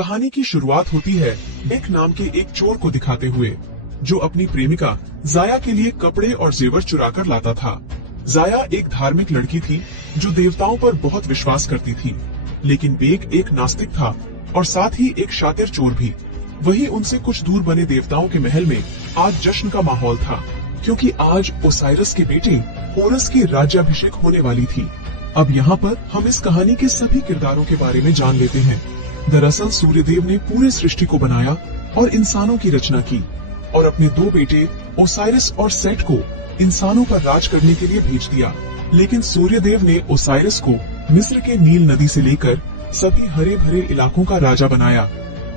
कहानी की शुरुआत होती है बेक नाम के एक चोर को दिखाते हुए, जो अपनी प्रेमिका जाया के लिए कपड़े और जेवर चुरा कर लाता था। जाया एक धार्मिक लड़की थी जो देवताओं पर बहुत विश्वास करती थी, लेकिन बेक एक नास्तिक था और साथ ही एक शातिर चोर भी। वहीं उनसे कुछ दूर बने देवताओं के महल में आज जश्न का माहौल था, क्योंकि आज ओसाइरस के बेटे होरस की राज्याभिषेक होने वाली थी। अब यहाँ पर हम इस कहानी के सभी किरदारों के बारे में जान लेते हैं। दरअसल सूर्यदेव ने पूरे सृष्टि को बनाया और इंसानों की रचना की और अपने दो बेटे ओसाइरस और सेट को इंसानों पर राज करने के लिए भेज दिया। लेकिन सूर्यदेव ने ओसाइरस को मिस्र के नील नदी से लेकर सभी हरे भरे इलाकों का राजा बनाया,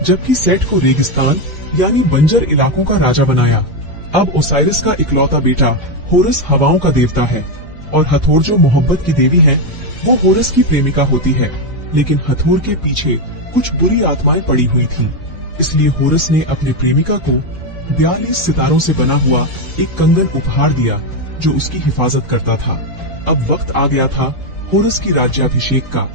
जबकि सेट को रेगिस्तान यानी बंजर इलाकों का राजा बनाया। अब ओसाइरस का इकलौता बेटा होरस हवाओं का देवता है और हथोर जो मोहब्बत की देवी है, वो होरस की प्रेमिका होती है। लेकिन हथोर के पीछे कुछ बुरी आत्माएं पड़ी हुई थीं, इसलिए होरस ने अपनी प्रेमिका को 42 सितारों से बना हुआ एक कंगन उपहार दिया जो उसकी हिफाजत करता था। अब वक्त आ गया था होरस की राज्याभिषेक का,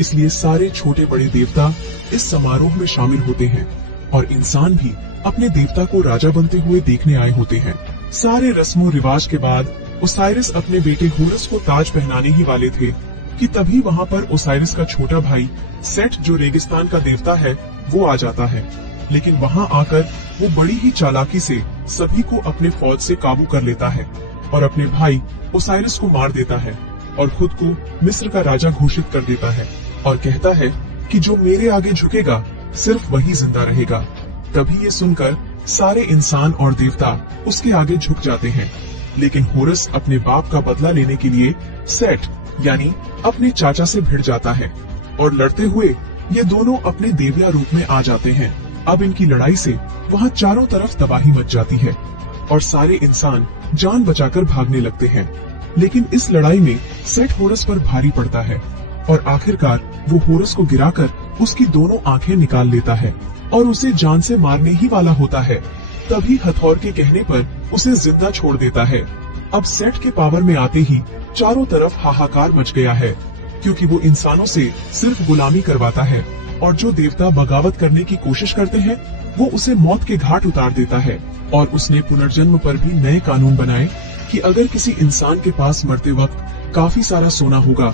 इसलिए सारे छोटे बड़े देवता इस समारोह में शामिल होते हैं और इंसान भी अपने देवता को राजा बनते हुए देखने आए होते हैं। सारे रस्मों रिवाज के बाद ओसाइरस अपने बेटे होरस को ताज पहनाने ही वाले थे कि तभी वहाँ पर ओसाइरस का छोटा भाई सेट, जो रेगिस्तान का देवता है, वो आ जाता है। लेकिन वहाँ आकर वो बड़ी ही चालाकी से सभी को अपने फौज से काबू कर लेता है और अपने भाई ओसाइरस को मार देता है और खुद को मिस्र का राजा घोषित कर देता है और कहता है कि जो मेरे आगे झुकेगा सिर्फ वही जिंदा रहेगा। तभी ये सुनकर सारे इंसान और देवता उसके आगे झुक जाते हैं। लेकिन होरस अपने बाप का बदला लेने के लिए सेट यानी अपने चाचा से भिड़ जाता है और लड़ते हुए ये दोनों अपने देविया रूप में आ जाते हैं। अब इनकी लड़ाई से वहाँ चारों तरफ तबाही मच जाती है और सारे इंसान जान बचाकर भागने लगते हैं। लेकिन इस लड़ाई में सेट होरस पर भारी पड़ता है और आखिरकार वो होरस को गिराकर उसकी दोनों आंखें निकाल लेता है और उसे जान से मारने ही वाला होता है। तभी हथौर के कहने पर उसे जिंदा छोड़ देता है। अब सेट के पावर में आते ही चारों तरफ हाहाकार मच गया है, क्योंकि वो इंसानों से सिर्फ गुलामी करवाता है और जो देवता बगावत करने की कोशिश करते हैं वो उसे मौत के घाट उतार देता है। और उसने पुनर्जन्म पर भी नए कानून बनाए कि अगर किसी इंसान के पास मरते वक्त काफी सारा सोना होगा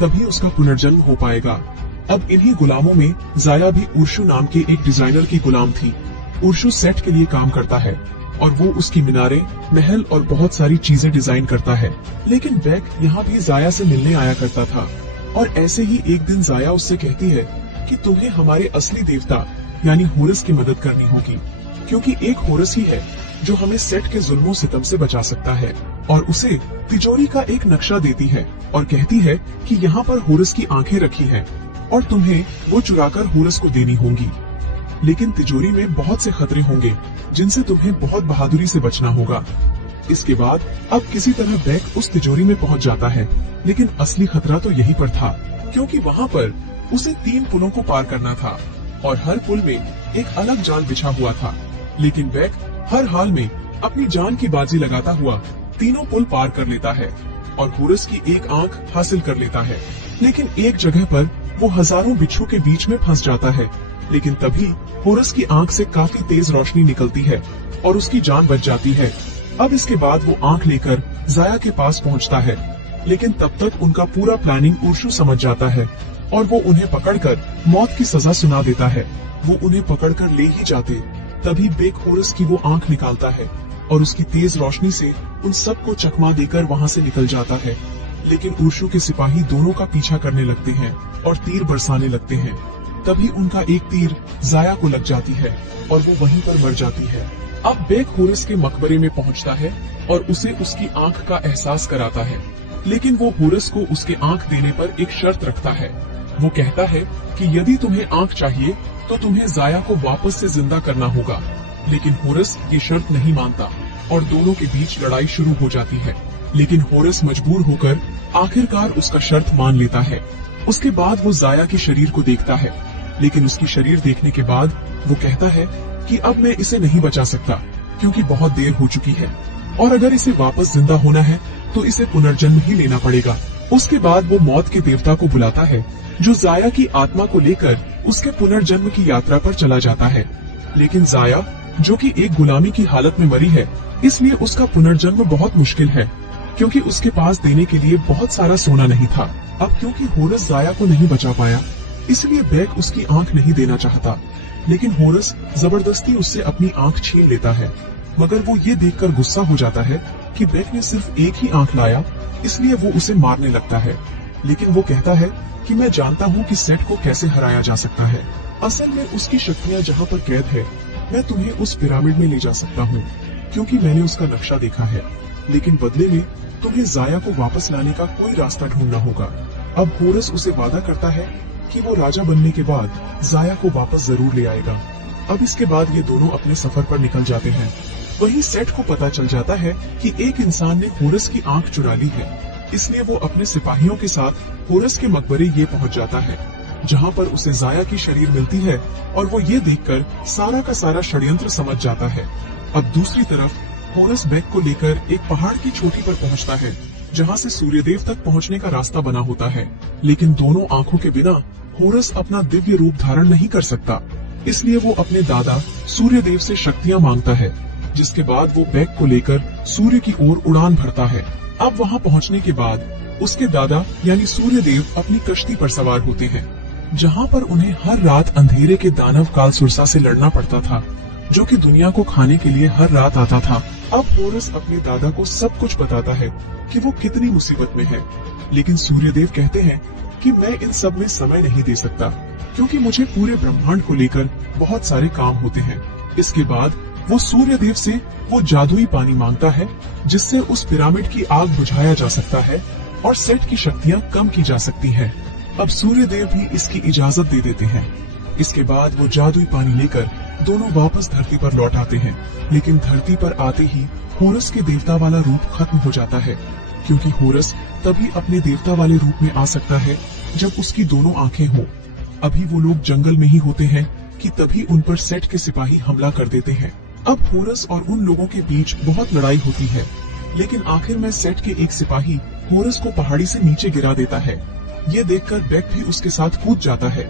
तभी उसका पुनर्जन्म हो पाएगा। अब इन्हीं गुलामों में जाया भी उर्शु नाम के एक डिजाइनर की गुलाम थी। उर्शु सेट के लिए काम करता है और वो उसकी मीनारे, महल और बहुत सारी चीजें डिजाइन करता है। लेकिन बेक यहाँ भी जाया से मिलने आया करता था और ऐसे ही एक दिन जाया उससे कहती है कि तुम्हें हमारे असली देवता यानी होरस की मदद करनी होगी, क्योंकि एक होरस ही है जो हमें सेट के जुल्मों सितम से बचा सकता है। और उसे तिजोरी का एक नक्शा देती है और कहती है कि यहाँ पर होरस की आंखें रखी हैं और तुम्हें वो चुराकर होरस को देनी होंगी। लेकिन तिजोरी में बहुत से खतरे होंगे जिनसे तुम्हें बहुत बहादुरी से बचना होगा। इसके बाद अब किसी तरह बेक उस तिजोरी में पहुंच जाता है, लेकिन असली खतरा तो यहीं पर था, क्योंकि वहाँ पर उसे 3 पुलों को पार करना था और हर पुल में एक अलग जाल बिछा हुआ था। लेकिन बेक हर हाल में अपनी जान की बाजी लगाता हुआ तीनों पुल पार कर लेता है और होरस की एक आंख हासिल कर लेता है। लेकिन एक जगह पर वो हजारों बिच्छू के बीच में फंस जाता है। लेकिन तभी होरस की आंख से काफी तेज रोशनी निकलती है और उसकी जान बच जाती है। अब इसके बाद वो आंख लेकर जाया के पास पहुंचता है, लेकिन तब तक उनका पूरा प्लानिंग उर्शु समझ जाता है और वो उन्हें पकड़कर मौत की सजा सुना देता है। वो उन्हें पकड़कर ले ही जाते तभी बेक होरस की वो आंख निकालता है और उसकी तेज रोशनी से उन सबको चकमा देकर वहाँ से निकल जाता है। लेकिन उर्शु के सिपाही दोनों का पीछा करने लगते हैं और तीर बरसाने लगते हैं। तभी उनका एक तीर जाया को लग जाती है और वो वहीं पर मर जाती है। अब बेक होरस के मकबरे में पहुंचता है और उसे उसकी आंख का एहसास कराता है, लेकिन वो होरस को उसके आंख देने पर एक शर्त रखता है। वो कहता है कि यदि तुम्हें आंख चाहिए तो तुम्हें जाया को वापस से जिंदा करना होगा। लेकिन होरस ये शर्त नहीं मानता और दोनों के बीच लड़ाई शुरू हो जाती है। लेकिन होरस मजबूर होकर आखिरकार उसका शर्त मान लेता है। उसके बाद वो जाया के शरीर को देखता है, लेकिन उसकी शरीर देखने के बाद वो कहता है कि अब मैं इसे नहीं बचा सकता, क्योंकि बहुत देर हो चुकी है और अगर इसे वापस जिंदा होना है तो इसे पुनर्जन्म ही लेना पड़ेगा। उसके बाद वो मौत के देवता को बुलाता है, जो जाया की आत्मा को लेकर उसके पुनर्जन्म की यात्रा पर चला जाता है। लेकिन जाया, जो कि एक गुलामी की हालत में मरी है, इसलिए उसका पुनर्जन्म बहुत मुश्किल है, क्योंकि उसके पास देने के लिए बहुत सारा सोना नहीं था। अब क्योंकि होरस जाया को नहीं बचा पाया, इसलिए बेक उसकी आंख नहीं देना चाहता। लेकिन होरस जबरदस्ती उससे अपनी आंख छीन लेता है, मगर वो ये देखकर गुस्सा हो जाता है कि बेक ने सिर्फ एक ही आंख लाया, इसलिए वो उसे मारने लगता है। लेकिन वो कहता है कि मैं जानता हूँ कि सेट को कैसे हराया जा सकता है। असल में उसकी शक्तियाँ जहाँ पर कैद है, मैं तुम्हें उस पिरामिड में ले जा सकता हूँ, क्योंकि मैंने उसका नक्शा देखा है। लेकिन बदले में तुम्हें जाया को वापस लाने का कोई रास्ता ढूंढना होगा। अब होरस उसे वादा करता है कि वो राजा बनने के बाद जाया को वापस जरूर ले आएगा। अब इसके बाद ये दोनों अपने सफर पर निकल जाते हैं। वहीं सेट को पता चल जाता है कि एक इंसान ने होरस की आंख चुरा ली है, इसलिए वो अपने सिपाहियों के साथ होरस के मकबरे ये पहुंच जाता है, जहां पर उसे जाया की शरीर मिलती है, और वो ये देखकर सारा का सारा षड्यंत्र समझ जाता है। अब दूसरी तरफ होरस बेक को लेकर एक पहाड़ की चोटी पर पहुंचता है, जहां से सूर्यदेव तक पहुंचने का रास्ता बना होता है। लेकिन दोनों आंखों के बिना होरस अपना दिव्य रूप धारण नहीं कर सकता, इसलिए वो अपने दादा सूर्यदेव से शक्तियां मांगता है, जिसके बाद वो बेक को लेकर सूर्य की ओर उड़ान भरता है। अब वहां पहुंचने के बाद उसके दादा यानी सूर्यदेव अपनी कश्ती पर सवार होते हैं, जहां पर उन्हें हर रात अंधेरे के दानव कालसुरसा से लड़ना पड़ता था, जो कि दुनिया को खाने के लिए हर रात आता था। अब होरस अपने दादा को सब कुछ बताता है कि वो कितनी मुसीबत में है, लेकिन सूर्यदेव कहते हैं कि मैं इन सब में समय नहीं दे सकता, क्योंकि मुझे पूरे ब्रह्मांड को लेकर बहुत सारे काम होते हैं। इसके बाद वो सूर्यदेव से वो जादुई पानी मांगता है, जिससे उस पिरामिड की आग बुझाया जा सकता है और सेट की शक्तियाँ कम की जा सकती हैं। अब सूर्यदेव भी इसकी इजाजत दे देते हैं। इसके बाद वो जादुई पानी लेकर दोनों वापस धरती पर लौट आते हैं, लेकिन धरती पर आते ही होरस के देवता वाला रूप खत्म हो जाता है, क्योंकि होरस तभी अपने देवता वाले रूप में आ सकता है जब उसकी दोनों आंखें हों। अभी वो लोग जंगल में ही होते हैं कि तभी उन पर सेट के सिपाही हमला कर देते हैं। अब होरस और उन लोगों के बीच बहुत लड़ाई होती है, लेकिन आखिर में सेट के एक सिपाही होरस को पहाड़ी से नीचे गिरा देता है। ये देखकर बेक भी उसके साथ कूद जाता है,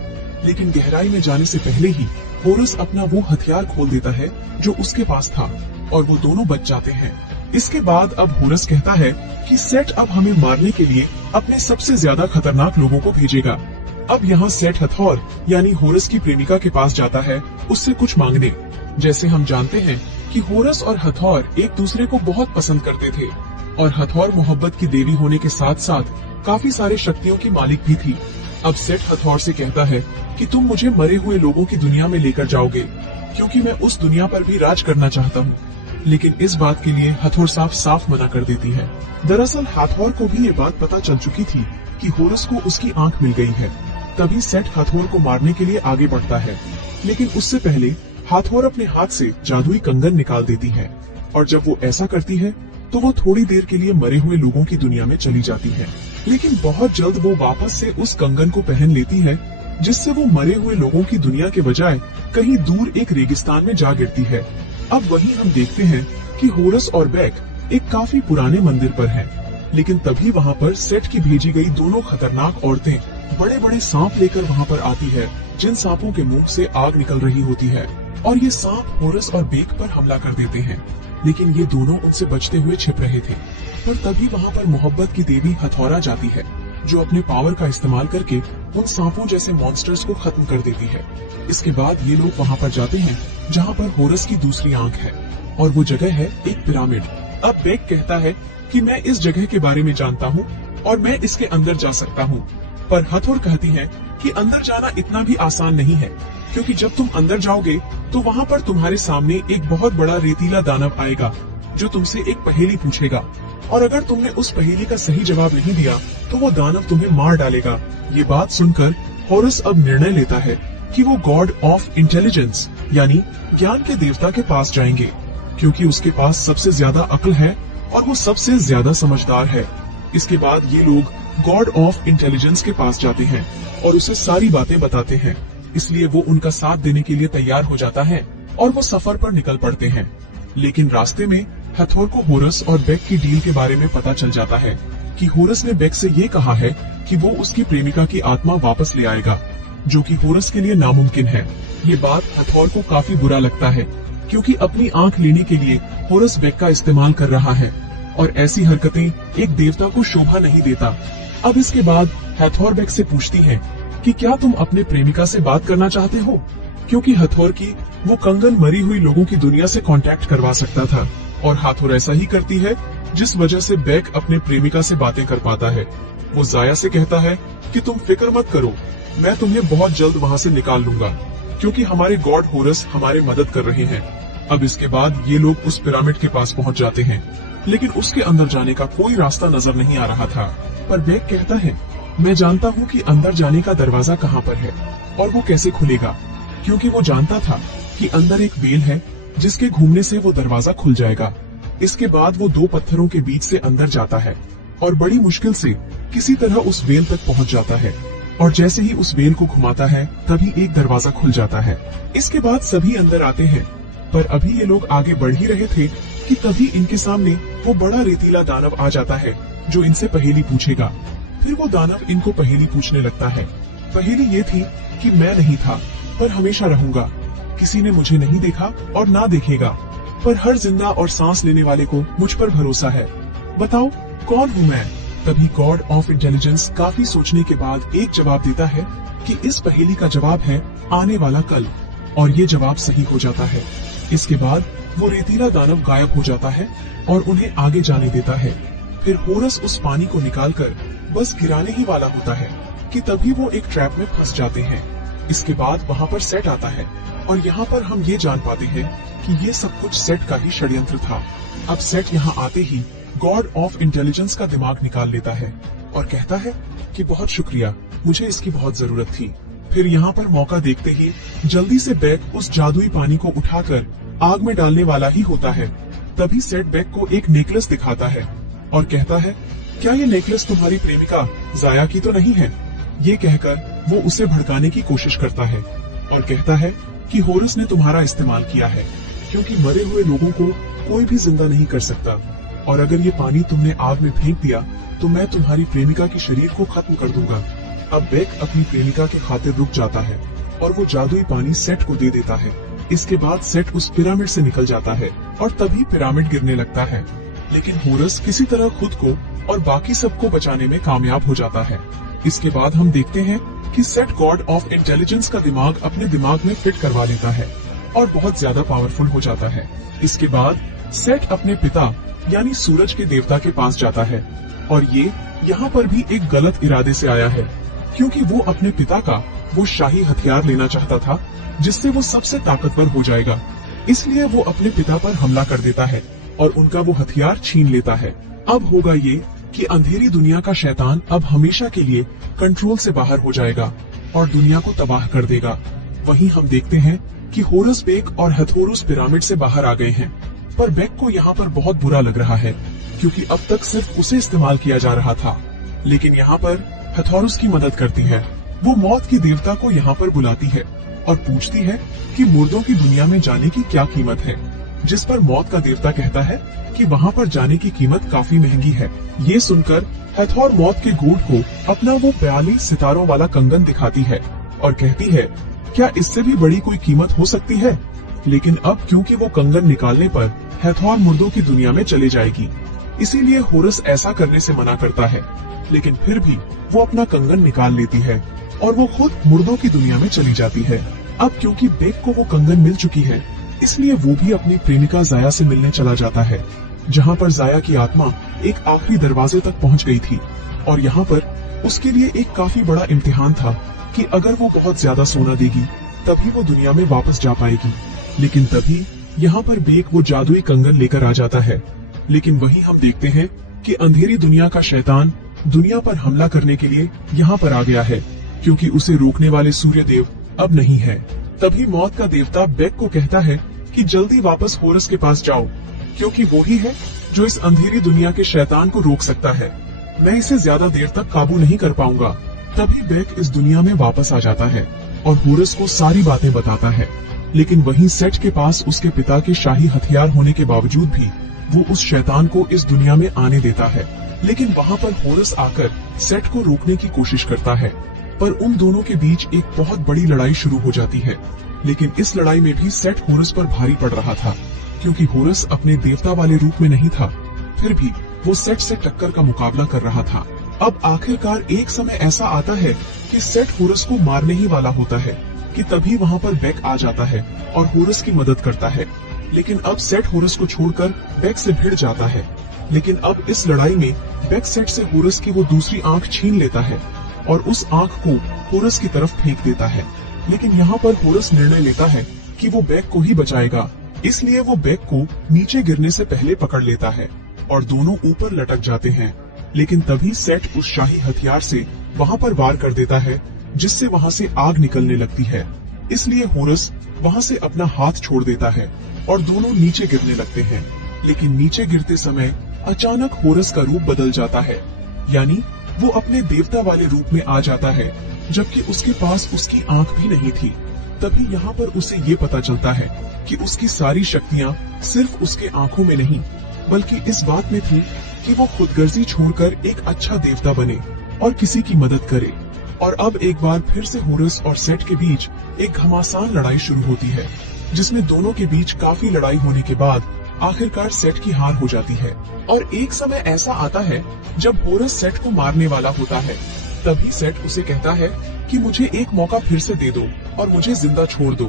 लेकिन गहराई में जाने से पहले ही होरस अपना वो हथियार खोल देता है जो उसके पास था, और वो दोनों बच जाते हैं। इसके बाद अब होरस कहता है कि सेट अब हमें मारने के लिए अपने सबसे ज्यादा खतरनाक लोगों को भेजेगा। अब यहाँ सेट हथौर यानी होरस की प्रेमिका के पास जाता है उससे कुछ मांगने। जैसे हम जानते हैं कि होरस और हथौर एक दूसरे को बहुत पसंद करते थे, और हथौर मोहब्बत की देवी होने के साथ साथ काफी सारे शक्तियों की मालिक भी थी। अब सेट हथौर से कहता है कि तुम मुझे मरे हुए लोगों की दुनिया में लेकर जाओगे, क्योंकि मैं उस दुनिया पर भी राज करना चाहता हूँ। लेकिन इस बात के लिए हथौर साफ मना कर देती है। दरअसल हथौर को भी ये बात पता चल चुकी थी कि होरस को उसकी आंख मिल गई है। तभी सेट हथौर को मारने के लिए आगे बढ़ता है, लेकिन उससे पहले हथौर अपने हाथ से जादुई कंगन निकाल देती है, और जब वो ऐसा करती है तो वो थोड़ी देर के लिए मरे हुए लोगों की दुनिया में चली जाती है। लेकिन बहुत जल्द वो वापस से उस कंगन को पहन लेती है, जिससे वो मरे हुए लोगों की दुनिया के बजाय कहीं दूर एक रेगिस्तान में जा गिरती है। अब वहीं हम देखते हैं कि होरस और बेक एक काफी पुराने मंदिर पर हैं, लेकिन तभी वहाँ पर सेट की भेजी गई दोनों खतरनाक औरतें बड़े बड़े सांप लेकर वहाँ पर आती है, जिन सांपों के मुंह से आग निकल रही होती है, और ये सांप होरस और बेक पर हमला कर देते हैं। लेकिन ये दोनों उनसे बचते हुए छिप रहे थे। पर तभी वहाँ पर मोहब्बत की देवी हथौरा जाती है, जो अपने पावर का इस्तेमाल करके उन सांपों जैसे मॉन्स्टर्स को खत्म कर देती है। इसके बाद ये लोग वहाँ पर जाते हैं जहाँ पर होरस की दूसरी आंख है, और वो जगह है एक पिरामिड। अब बेक कहता है कि मैं इस जगह के बारे में जानता हूँ और मैं इसके अंदर जा सकता हूँ, पर हथौर कहती है कि अंदर जाना इतना भी आसान नहीं है, क्योंकि जब तुम अंदर जाओगे तो वहाँ पर तुम्हारे सामने एक बहुत बड़ा रेतीला दानव आएगा, जो तुमसे एक पहेली पूछेगा, और अगर तुमने उस पहेली का सही जवाब नहीं दिया तो वो दानव तुम्हें मार डालेगा। ये बात सुनकर होरस अब निर्णय लेता है कि वो गॉड ऑफ इंटेलिजेंस यानी ज्ञान के देवता के पास जाएंगे, क्योंकि उसके पास सबसे ज्यादा अक्ल है और वो सबसे ज्यादा समझदार है। इसके बाद ये लोग गॉड ऑफ इंटेलिजेंस के पास जाते हैं और उसे सारी बातें बताते हैं, इसलिए वो उनका साथ देने के लिए तैयार हो जाता है और वो सफर पर निकल पड़ते हैं। लेकिन रास्ते में हथौर को होरस और बेक की डील के बारे में पता चल जाता है, कि होरस ने बेक से ये कहा है कि वो उसकी प्रेमिका की आत्मा वापस ले आएगा, जो कि होरस के लिए नामुमकिन है। ये बात हथौर को काफी बुरा लगता है, क्योंकि अपनी आंख लेने के लिए होरस बेक का इस्तेमाल कर रहा है और ऐसी हरकतें एक देवता को शोभा नहीं देता। अब इसके बाद हथौर बेक से पूछती है कि क्या तुम अपने प्रेमिका से बात करना चाहते हो, क्योंकि हथौर की वो कंगन मरी हुई लोगों की दुनिया से कांटेक्ट करवा सकता था और हथौर ऐसा ही करती है, जिस वजह से बेक अपने प्रेमिका से बातें कर पाता है। वो जाया से कहता है कि तुम फिक्र मत करो, मैं तुम्हें बहुत जल्द वहाँ से निकाल लूंगा, क्योंकि हमारे गॉड होरस हमारे मदद कर रहे हैं। अब इसके बाद ये लोग उस पिरामिड के पास पहुँच जाते हैं, लेकिन उसके अंदर जाने का कोई रास्ता नजर नहीं आ रहा था। पर बेक कहता है, मैं जानता हूँ कि अंदर जाने का दरवाजा कहाँ पर है और वो कैसे खुलेगा, क्योंकि वो जानता था कि अंदर एक बेल है जिसके घूमने से वो दरवाजा खुल जाएगा। इसके बाद वो दो पत्थरों के बीच से अंदर जाता है और बड़ी मुश्किल से किसी तरह उस बेल तक पहुंच जाता है, और जैसे ही उस बेल को घुमाता है तभी एक दरवाजा खुल जाता है। इसके बाद सभी अंदर आते हैं, पर अभी ये लोग आगे बढ़ ही रहे थे कि तभी इनके सामने वो बड़ा रेतीला दानव आ जाता है जो इनसे पहेली पूछेगा। फिर वो दानव इनको पहेली पूछने लगता है। पहेली ये थी कि मैं नहीं था पर हमेशा रहूंगा, किसी ने मुझे नहीं देखा और ना देखेगा, पर हर जिंदा और सांस लेने वाले को मुझ पर भरोसा है, बताओ कौन हूँ मैं। तभी गॉड ऑफ इंटेलिजेंस काफी सोचने के बाद एक जवाब देता है कि इस पहेली का जवाब है आने वाला कल, और ये जवाब सही हो जाता है। इसके बाद वो रेतीला दानव गायब हो जाता है और उन्हें आगे जाने देता है। फिर होरस उस पानी को निकालकर बस गिराने ही वाला होता है कि तभी वो एक ट्रैप में फंस जाते हैं। इसके बाद वहाँ पर सेट आता है और यहाँ पर हम ये जान पाते हैं कि ये सब कुछ सेट का ही षड्यंत्र था। अब सेट यहाँ आते ही गॉड ऑफ इंटेलिजेंस का दिमाग निकाल लेता है और कहता है कि बहुत शुक्रिया, मुझे इसकी बहुत जरूरत थी। फिर यहाँ पर मौका देखते ही जल्दी से बेक उस जादुई पानी को उठाकर आग में डालने वाला ही होता है। तभी सेट बेक को एक नेकलेस दिखाता है और कहता है, क्या ये नेकलेस तुम्हारी प्रेमिका जाया की तो नहीं है। ये कहकर वो उसे भड़काने की कोशिश करता है और कहता है कि होरस ने तुम्हारा इस्तेमाल किया है, क्योंकि मरे हुए लोगों को कोई भी जिंदा नहीं कर सकता, और अगर ये पानी तुमने आग में फेंक दिया तो मैं तुम्हारी प्रेमिका के शरीर को खत्म कर दूंगा। अब बेक अपनी प्रेमिका के खातिर रुक जाता है और वो जादुई पानी सेट को दे देता है। इसके बाद सेट उस पिरामिड से निकल जाता है और तभी पिरामिड गिरने लगता है, लेकिन होरस किसी तरह खुद को और बाकी सबको बचाने में कामयाब हो जाता है। इसके बाद हम देखते हैं कि सेट गॉड ऑफ इंटेलिजेंस का दिमाग अपने दिमाग में फिट करवा लेता है और बहुत ज्यादा पावरफुल हो जाता है। इसके बाद सेट अपने पिता यानी सूरज के देवता के पास जाता है, और ये यहाँ पर भी एक गलत इरादे से आया है, क्योंकि वो अपने पिता का वो शाही हथियार लेना चाहता था जिससे वो सबसे ताकतवर हो जाएगा। इसलिए वो अपने पिता पर हमला कर देता है और उनका वो हथियार छीन लेता है। अब होगा ये कि अंधेरी दुनिया का शैतान अब हमेशा के लिए कंट्रोल से बाहर हो जाएगा और दुनिया को तबाह कर देगा। वहीं हम देखते हैं कि होरस बेक और हथौरुस पिरामिड से बाहर आ गए हैं, पर बेक को यहाँ पर बहुत बुरा लग रहा है, क्योंकि अब तक सिर्फ उसे इस्तेमाल किया जा रहा था। लेकिन यहाँ पर हथौरुस की मदद करती है। वो मौत की देवता को यहाँ पर बुलाती है और पूछती है कि मुर्दों की दुनिया में जाने की क्या कीमत है, जिस पर मौत का देवता कहता है कि वहाँ पर जाने की कीमत काफी महंगी है। ये सुनकर हथौर मौत के गूढ़ को अपना वो 42 सितारों वाला कंगन दिखाती है और कहती है, क्या इससे भी बड़ी कोई कीमत हो सकती है। लेकिन अब क्योंकि वो कंगन निकालने पर हथौर मुर्दों की दुनिया में चले जाएगी, इसीलिए होरस ऐसा करने से मना करता है। लेकिन फिर भी वो अपना कंगन निकाल लेती है और वो खुद मुर्दों की दुनिया में चली जाती है। अब क्योंकि बेक को वो कंगन मिल चुकी है, इसलिए वो भी अपनी प्रेमिका जाया से मिलने चला जाता है, जहाँ पर जाया की आत्मा एक आखिरी दरवाजे तक पहुँच गई थी। और यहाँ पर उसके लिए एक काफी बड़ा इम्तिहान था कि अगर वो बहुत ज्यादा सोना देगी तभी वो दुनिया में वापस जा पाएगी। लेकिन तभी यहाँ पर बेक वो जादुई कंगन लेकर आ जाता है। लेकिन वहीं हम देखते हैं कि अंधेरी दुनिया का शैतान दुनिया पर हमला करने के लिए यहाँ पर आ गया है, क्योंकि उसे रोकने वाले सूर्य देव अब नहीं है। तभी मौत का देवता बेक को कहता है कि जल्दी वापस होरस के पास जाओ, क्योंकि वो ही है जो इस अंधेरी दुनिया के शैतान को रोक सकता है। मैं इसे ज्यादा देर तक काबू नहीं कर पाऊंगा। तभी बेक इस दुनिया में वापस आ जाता है और होरस को सारी बातें बताता है। लेकिन वहीं सेट के पास उसके पिता के शाही हथियार होने के बावजूद भी वो उस शैतान को इस दुनिया में आने देता है। लेकिन वहाँ पर होरस आकर सेट को रोकने की कोशिश करता है, पर उन दोनों के बीच एक बहुत बड़ी लड़ाई शुरू हो जाती है। लेकिन इस लड़ाई में भी सेट होरस पर भारी पड़ रहा था, क्योंकि होरस अपने देवता वाले रूप में नहीं था। फिर भी वो सेट से टक्कर का मुकाबला कर रहा था। अब आखिरकार एक समय ऐसा आता है कि सेट होरस को मारने ही वाला होता है कि तभी वहाँ पर बेक आ जाता है और होरस की मदद करता है। लेकिन अब सेट होरस को छोड़कर बेक से भिड़ जाता है। लेकिन अब इस लड़ाई में बेक सेट से होरस की वो दूसरी आंख छीन लेता है और उस आंख को होरस की तरफ फेंक देता है। लेकिन यहाँ पर होरस निर्णय लेता है कि वो बेक को ही बचाएगा, इसलिए वो बेक को नीचे गिरने से पहले पकड़ लेता है और दोनों ऊपर लटक जाते हैं। लेकिन तभी सेट उस शाही हथियार से वहाँ पर वार कर देता है, जिससे वहाँ से आग निकलने लगती है। इसलिए होरस वहाँ से अपना हाथ छोड़ देता है और दोनों नीचे गिरने लगते हैं। लेकिन नीचे गिरते समय अचानक होरस का रूप बदल जाता है, यानी वो अपने देवता वाले रूप में आ जाता है, जबकि उसके पास उसकी आंख भी नहीं थी। तभी यहाँ पर उसे ये पता चलता है कि उसकी सारी शक्तियाँ सिर्फ उसके आंखों में नहीं, बल्कि इस बात में थी कि वो खुदगर्जी छोड़कर एक अच्छा देवता बने और किसी की मदद करे। और अब एक बार फिर से होरस और सेट के बीच एक घमासान लड़ाई शुरू होती है, जिसमें दोनों के बीच काफी लड़ाई होने के बाद आखिरकार सेट की हार हो जाती है। और एक समय ऐसा आता है जब होरस सेट को मारने वाला होता है। तभी सेट उसे कहता है कि मुझे एक मौका फिर से दे दो और मुझे जिंदा छोड़ दो,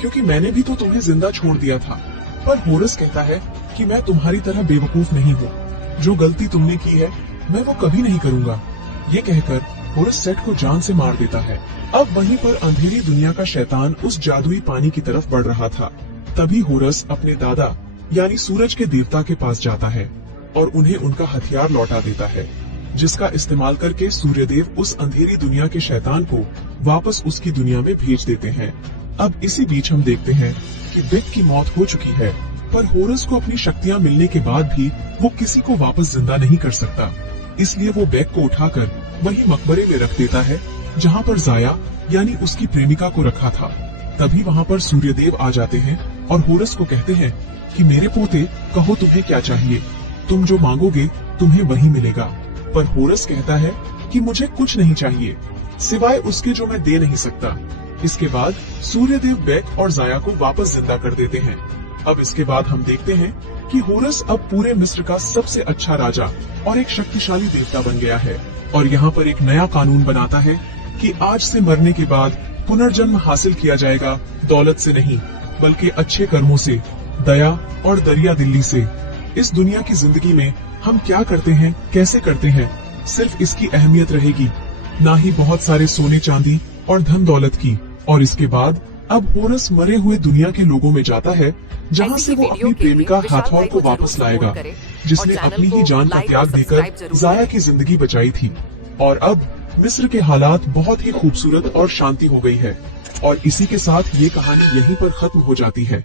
क्योंकि मैंने भी तो तुम्हें जिंदा छोड़ दिया था। पर होरस कहता है कि मैं तुम्हारी तरह बेवकूफ नहीं हूँ, जो गलती तुमने की है मैं वो कभी नहीं करूँगा। ये कहकर होरस सेट को जान से मार देता है। अब वहीं पर अंधेरी दुनिया का शैतान उस जादुई पानी की तरफ बढ़ रहा था। तभी होरस अपने दादा यानी सूरज के देवता के पास जाता है और उन्हें उनका हथियार लौटा देता है, जिसका इस्तेमाल करके सूर्यदेव उस अंधेरी दुनिया के शैतान को वापस उसकी दुनिया में भेज देते हैं। अब इसी बीच हम देखते हैं कि बेक की मौत हो चुकी है, पर होरस को अपनी शक्तियाँ मिलने के बाद भी वो किसी को वापस जिंदा नहीं कर सकता। इसलिए वो बेक को उठाकर वही मकबरे में रख देता है जहाँ पर जाया यानी उसकी प्रेमिका को रखा था। तभी वहाँ पर सूर्यदेव आ जाते हैं और होरस को कहते हैं कि मेरे पोते, कहो तुम्हें क्या चाहिए, तुम जो मांगोगे तुम्हें वही मिलेगा। पर होरस कहता है कि मुझे कुछ नहीं चाहिए सिवाय उसके जो मैं दे नहीं सकता। इसके बाद सूर्यदेव बेक और जाया को वापस जिंदा कर देते हैं। अब इसके बाद हम देखते हैं कि होरस अब पूरे मिस्र का सबसे अच्छा राजा और एक शक्तिशाली देवता बन गया है और यहाँ पर एक नया कानून बनाता है कि आज से मरने के बाद पुनर्जन्म हासिल किया जाएगा, दौलत से नहीं बल्कि अच्छे कर्मों से, दया और दरिया दिल्ली से। इस दुनिया की जिंदगी में हम क्या करते हैं, कैसे करते हैं, सिर्फ इसकी अहमियत रहेगी, ना ही बहुत सारे सोने चांदी और धन दौलत की। और इसके बाद अब होरस मरे हुए दुनिया के लोगों में जाता है, जहाँ से वो अपनी प्रेमिका हाथौर को वापस लाएगा, जिसने अपनी ही जान का त्याग देकर जाया की जिंदगी बचाई थी। और अब मिस्र के हालात बहुत ही खूबसूरत और शांति हो गई है। और इसी के साथ ये कहानी यहीं पर खत्म हो जाती है।